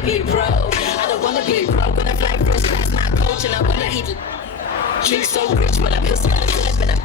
wanna be broke. I don't wanna be broke when I fly first class, my coach, and I wanna eat. Drink so rich when I piss out till I've been a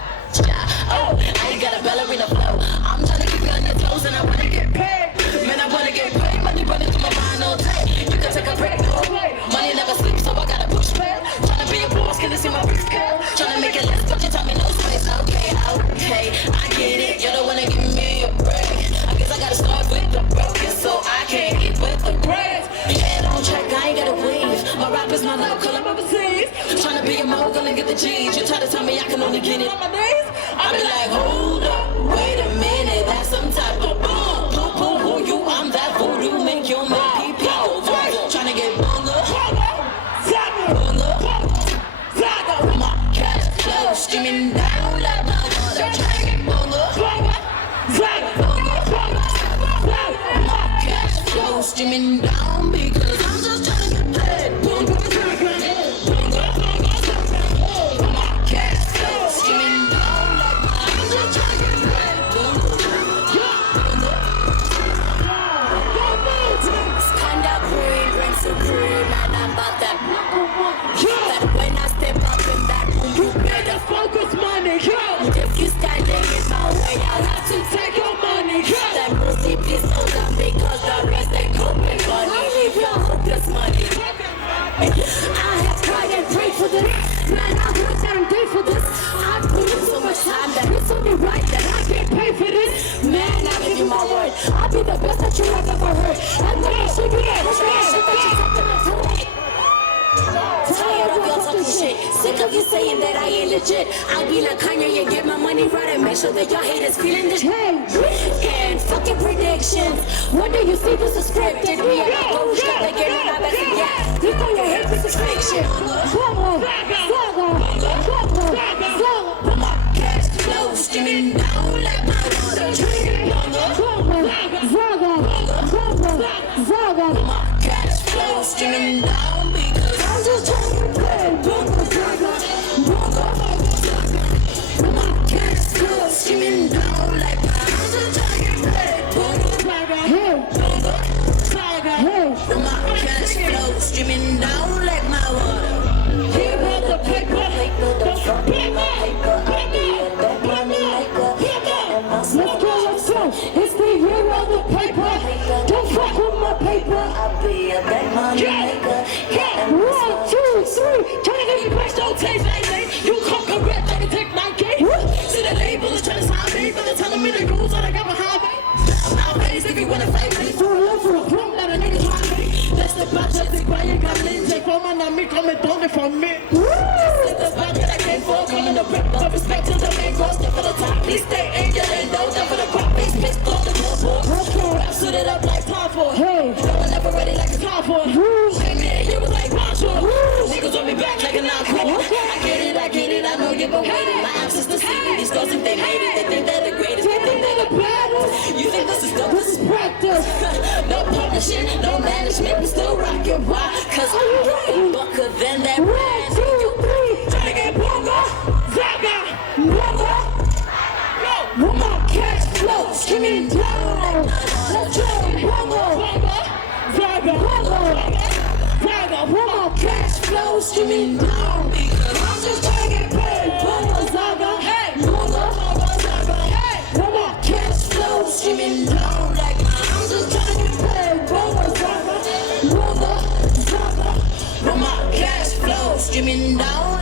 oh, I ain't got a ballerina flow. I'm tryna keep you on your toes and I wanna get paid. Man, I wanna get paid. Money running through my mind all day. You can take a break, no way. Money never sleeps, so I gotta push back. Tryna be a boss, can you see my wrist girl? Tryna make it less, but you tell me no space. Okay, I get it. You don't wanna give me a break. I guess I gotta start with the broken, so I can't eat with the grades. Head on track, I ain't gotta weave. My rap is my love, call up overseas. Tryna be a mogul and get the G's. You try to tell me I can only get it on my days. I be like, hold up, wait a minute, that's some type of boom. Boom, boom, you, I'm that voodoo, make your man pee over. Tryna get bunga, bunga, my cash flow streaming down like my water. Tryna get bunga, my cash flow streaming down because I'm just tryna get paid. Bunga, my cash flow streaming down. Supreme, and I'm about that. That when I step up in that room, you better focus money. If you standing in my way, I'll have to take your money. That pussy please hold on because the rest they coping money. Leave your hopeless money. I have tried and prayed for this. Man, I worked every day for this. I put in so much time that it's only right that I get paid for this. Man, I give you my word. I'll be the best that you have ever heard. And then I'll show you that shit that you talking about. Tired of your talking shit. Sick of you saying that I ain't legit. I'll be like Kanye and get my money right and make sure that your haters feeling this change. And fucking predictions. When do you see this is scripted? We are not going to stop again on our best. Yeah, click on your head, this is fiction. My cash flow streaming down like my water. My cash flow streaming down because I'm just trying to play. My cash flow streaming down like I'm just trying to play. My cash flow streaming down like my water. Here was the paper, the paper. Let's go, let's go. It's the year of the paper. Don't fuck with my paper. I'll be a bad money maker. Yeah, 1, 2, 3. Trying to get you pressed, don't taste anything. You come correct, I can take my game. See the label is trying to sign me, but they're telling me the rules that I got behind me. Nowadays, if you wanna fight me, for a love for a prom, that a nigga try me. That's the budget, the quiet coming. Take for my name, come and don't it from me. That's the budget I came for, coming to rip up respect to the main roster for the top. Please stay in your window, down for the crop, face pissed on the billboard. Rap suited up like time for. Hey, never, never ready like it's time for. Came in, you was like Poncho. Niggas on me back like an encore. I get it, I know you've been waiting. My absence to see me, these girls think they made it. They think they're the greatest, they think they're the baddest. You think this is dope, this is practice. No publishing, no management, we still rockin'. Why? Cause I'm getting bucker than that. 1, 2, 3, tryna get bunga, zaga, bunga. Yo, my cash flow streaming down. Let's go, bunga, zaga, bunga, zaga. My cash flow streaming down because I'm just tryna get paid. Bunga, zaga, hey, bunga, zaga, hey. My cash flow streaming down like I'm just tryna get paid. Bunga, zaga, bunga, zaga. My cash flow streaming down.